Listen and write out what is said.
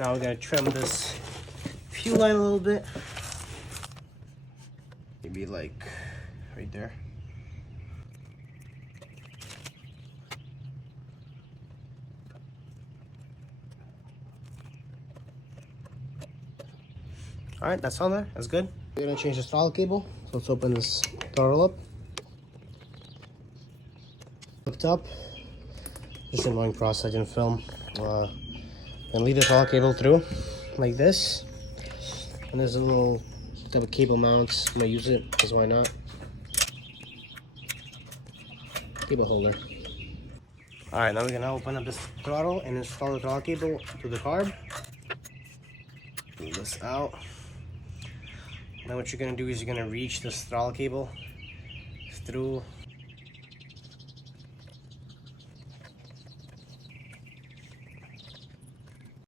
Now we're gonna trim this fuel line a little bit. Maybe like right there. All right, that's on there. That's good. We're gonna change the throttle cable. So let's open this throttle up. Hooked up. Just an annoying process. I didn't film. And lead the throttle cable through like this. And there's a little type of cable mounts. I'm gonna use it because why not? Cable holder. All right, now we're gonna open up this throttle and install the throttle cable to the carb. Pull this out. Now what you're gonna do is you're gonna reach this throttle cable through